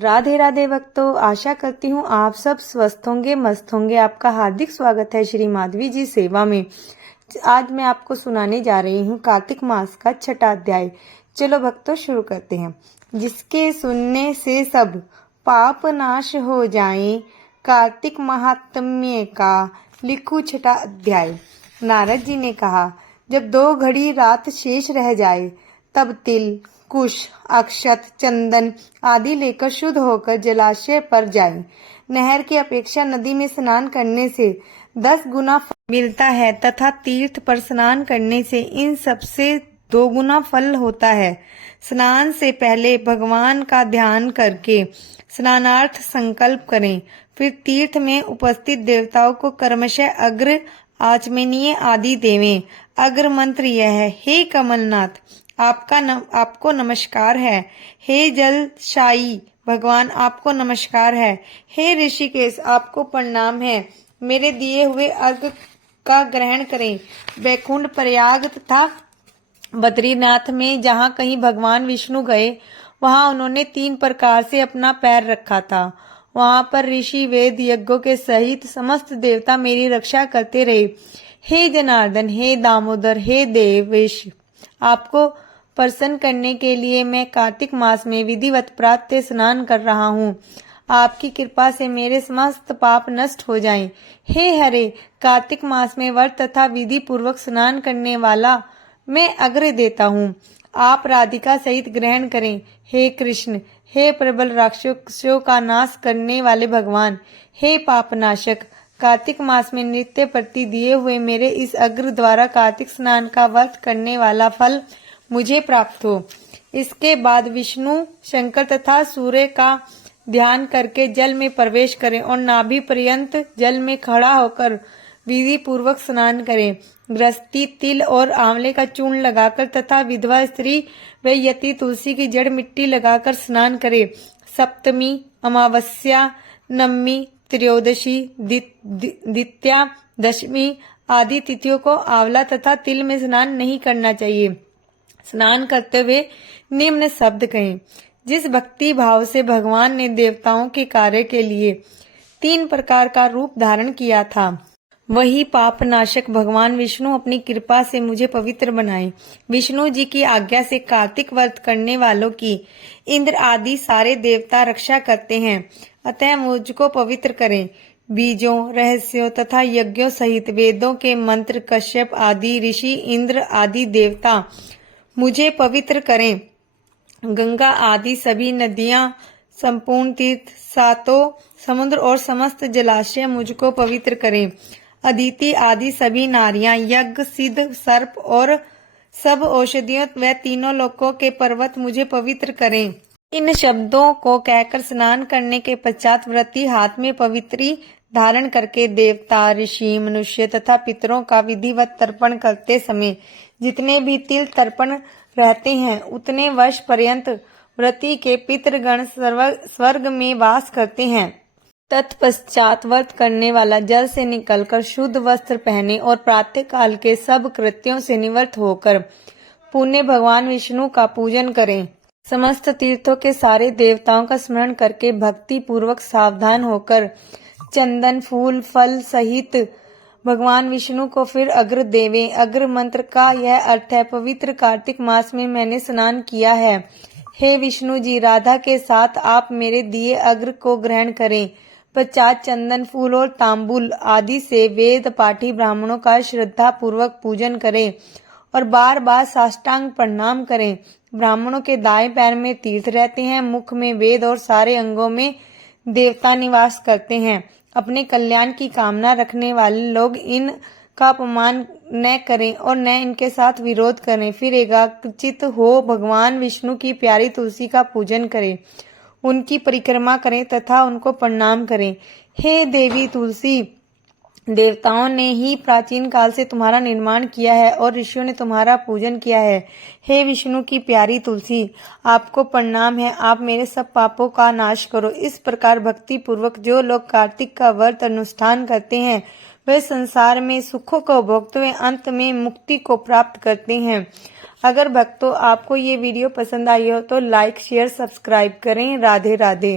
राधे राधे भक्तों, आशा करती हूँ आप सब स्वस्थ होंगे, मस्त होंगे। आपका हार्दिक स्वागत है श्री माधवी जी सेवा में। आज मैं आपको सुनाने जा रही हूँ कार्तिक मास का छठा अध्याय। चलो भक्तों शुरू करते हैं। जिसके सुनने से सब पाप नाश हो जाएं, कार्तिक महात्म्य का लिखूं छठा अध्याय। नारद जी ने कहा, जब 2 घड़ी रात शेष रह जाए तब तिल, कुश, अक्षत, चंदन आदि लेकर शुद्ध होकर जलाशय पर जाएं। नहर की अपेक्षा नदी में स्नान करने से 10 गुना फल मिलता है तथा तीर्थ पर स्नान करने से इन सबसे 2 गुना फल होता है। स्नान से पहले भगवान का ध्यान करके स्नानार्थ संकल्प करें। फिर तीर्थ में उपस्थित देवताओं को क्रमशः अग्र, आचमनीय आदि देवें। अग्र मंत्र यह है, हे कमलनाथ आपको नमस्कार है। हे जलशायी भगवान आपको नमस्कार है। हे ऋषिकेश आपको प्रणाम है। मेरे दिए हुए अर्घ का ग्रहण करें। वैकुंठ, प्रयाग तथा बद्रीनाथ में जहाँ कहीं भगवान विष्णु गए वहाँ उन्होंने 3 प्रकार से अपना पैर रखा था। वहाँ पर ऋषि, वेद, यज्ञों के सहित समस्त देवता मेरी रक्षा करते रहे। हे जनार्दन, हे दामोदर, हे देवेश, आपको प्रसन्न करने के लिए मैं कार्तिक मास में विधिवत प्रातः स्नान कर रहा हूँ। आपकी कृपा से मेरे समस्त पाप नष्ट हो जाएं। हे हरे, कार्तिक मास में व्रत तथा विधि पूर्वक स्नान करने वाला मैं अग्र देता हूँ। आप राधिका सहित ग्रहण करें। हे कृष्ण, हे प्रबल राक्षसों का नाश करने वाले भगवान, हे पापनाशक, कार्तिक मास में नित्य प्रति दिए हुए मेरे इस अग्र द्वारा कार्तिक स्नान का व्रत करने वाला फल मुझे प्राप्त हो। इसके बाद विष्णु, शंकर तथा सूर्य का ध्यान करके जल में प्रवेश करें और नाभि पर्यंत जल में खड़ा होकर विधि पूर्वक स्नान करें। गृहस्थी तिल और आंवले का चूर्ण लगाकर तथा विधवा स्त्री व यति तुलसी की जड़ मिट्टी लगाकर स्नान करे। सप्तमी, अमावस्या, नवमी, त्रयोदशी, द्वितीया, दशमी आदि तिथियों को आंवला तथा तिल में स्नान नहीं करना चाहिए। स्नान करते हुए निम्न शब्द कहें। जिस भक्ति भाव से भगवान ने देवताओं के कार्य के लिए 3 प्रकार का रूप धारण किया था, वही पाप नाशक भगवान विष्णु अपनी कृपा से मुझे पवित्र बनाए। विष्णु जी की आज्ञा से कार्तिक व्रत करने वालों की इंद्र आदि सारे देवता रक्षा करते हैं, अतः मुझको पवित्र करें। बीजों, रहस्यों तथा यज्ञों सहित वेदों के मंत्र, कश्यप आदि ऋषि, इंद्र आदि देवता मुझे पवित्र करें। गंगा आदि सभी नदियां, संपूर्ण तीर्थ, 7 समुद्र और समस्त जलाशय मुझको पवित्र करें। अदिति आदि सभी नारियां, यज्ञ, सिद्ध, सर्प और सब औषधियों व 3 लोकों के पर्वत मुझे पवित्र करें। इन शब्दों को कहकर स्नान करने के पश्चात व्रती हाथ में पवित्री धारण करके देवता, ऋषि, मनुष्य तथा पितरों का विधिवत तर्पण करते समय जितने भी तिल तर्पण रहते हैं उतने वर्ष पर्यंत व्रती के पितृगण स्वर्ग में वास करते हैं। तत्पश्चात व्रत करने वाला जल से निकलकर शुद्ध वस्त्र पहने और प्रातः काल के सब कृत्यों से निवृत्त होकर पुण्य भगवान विष्णु का पूजन करें। समस्त तीर्थों के सारे देवताओं का स्मरण करके भक्ति पूर्वक सावधान होकर चंदन, फूल, फल सहित भगवान विष्णु को फिर अग्र देवें। अग्र मंत्र का यह अर्थ है, पवित्र कार्तिक मास में मैंने स्नान किया है। हे विष्णु जी, राधा के साथ आप मेरे दिए अग्र को ग्रहण करें। पश्चात चंदन, फूल और तांबुल आदि से वेद पाठी ब्राह्मणों का श्रद्धा पूर्वक पूजन करें और बार बार साष्टांग प्रणाम करें। ब्राह्मणों के दाएं पैर में तीर्थ रहते हैं, मुख में वेद और सारे अंगों में देवता निवास करते हैं। अपने कल्याण की कामना रखने वाले लोग इनका अपमान न करें और न इनके साथ विरोध करें। फिर एकाग्रचित्त हो भगवान विष्णु की प्यारी तुलसी का पूजन करें, उनकी परिक्रमा करें तथा उनको प्रणाम करें। हे देवी तुलसी, देवताओं ने ही प्राचीन काल से तुम्हारा निर्माण किया है और ऋषियों ने तुम्हारा पूजन किया है। हे विष्णु की प्यारी तुलसी, आपको प्रणाम है। आप मेरे सब पापों का नाश करो। इस प्रकार भक्ति पूर्वक जो लोग कार्तिक का व्रत अनुष्ठान करते हैं वे संसार में सुखों को भोगते हुए अंत में मुक्ति को प्राप्त करते हैं। अगर भक्तों आपको ये वीडियो पसंद आई हो तो लाइक शेयर सब्सक्राइब करें। राधे राधे।